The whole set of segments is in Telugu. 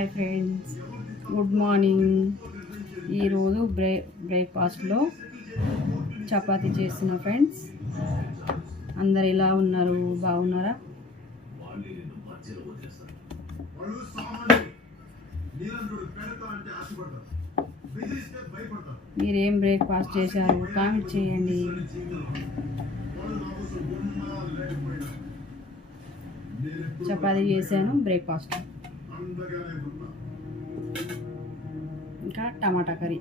Hi friends, good morning. ఈరోజు బ్రేక్ఫాస్ట్లో చపాతీ చేస్తున్నా ఫ్రెండ్స్. అందరు ఎలా ఉన్నారు? బాగున్నారా? మీరేం బ్రేక్ఫాస్ట్ చేశారు? కామెంట్ చేయండి. చపాతీ చేశాను బ్రేక్ఫాస్ట్, ఇంకా టమాటా కర్రీ.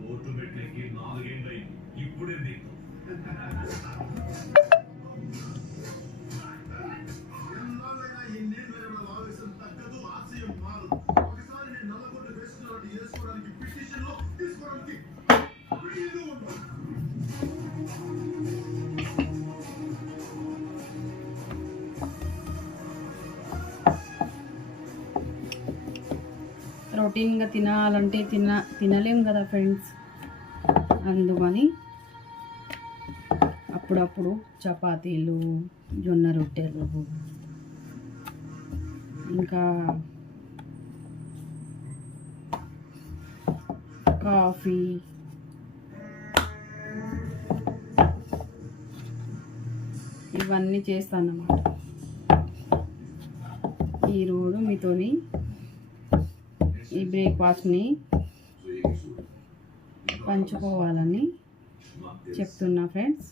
రొటీన్గా తినాలంటే తినలేం కదా ఫ్రెండ్స్. అందుకని అప్పుడప్పుడు చపాతీలు, జొన్న రొట్టెలు, ఇంకా కాఫీ, ఇవన్నీ చేస్తానన్నమాట. ఈరోజు మీతోని ఈ బ్రేక్ఫాస్ట్ని పంచుకోవాలని చెప్తున్నా ఫ్రెండ్స్.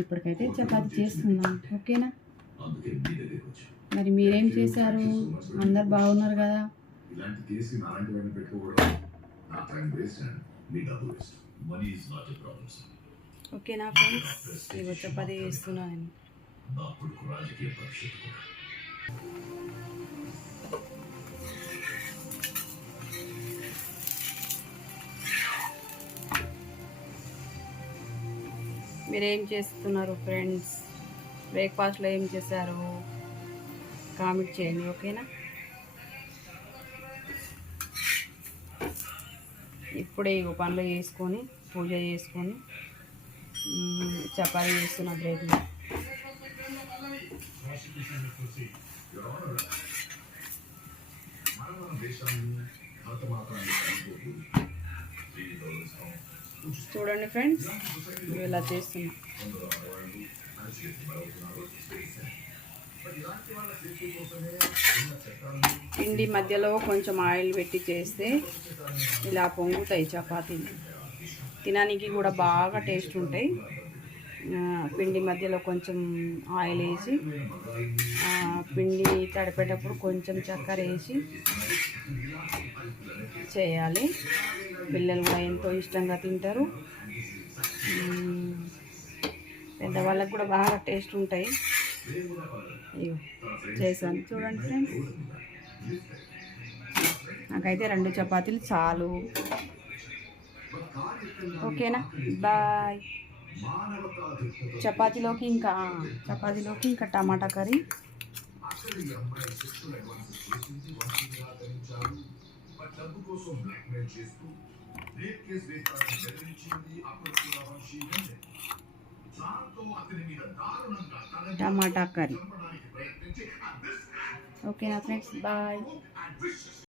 ఇప్పటికైతే చపాతీ చేస్తున్నాం, ఓకేనా? మరి మీరేం చేశారు? అందరు బాగున్నారు కదా? ఓకేనా ఫ్రెండ్స్? ఇవి చపాతీ చేస్తున్నాను. మీరేం చేస్తున్నారు ఫ్రెండ్స్? బ్రేక్ఫాస్ట్లో ఏం చేశారు? కామెంట్ చేయండి, ఓకేనా? ఇప్పుడే పనులు చేసుకొని పూజ చేసుకొని చపాతీ చేస్తున్న బ్రేక్లో. చూడండి ఫ్రెండ్స్, ఇలా చేస్తున్నా. పిండి మధ్యలో కొంచెం ఆయిల్ పెట్టి చేస్తే ఇలా పొంగుతాయి చపాతీలు. తినడానికి కూడా బాగా టేస్ట్ ఉంటాయి. పిండి మధ్యలో కొంచెం ఆయిల్ వేసి, పిండి తడిపేటప్పుడు కొంచెం చక్కెర వేసి చేయాలి. పిల్లలు కూడా ఎంతో ఇష్టంగా తింటారు. పెద్దవాళ్ళకు కూడా బాగా టేస్ట్ ఉంటాయి. చేశాను చూడండి ఫ్రెండ్స్. నాకైతే 2 చపాతీలు చాలు, ఓకేనా? బాయ్. చపాతీలోకి ఇంకా టమాటా కర్రీ. టమాటా కర్రీ, ఓకేనా ఫ్రెండ్స్? బాయ్.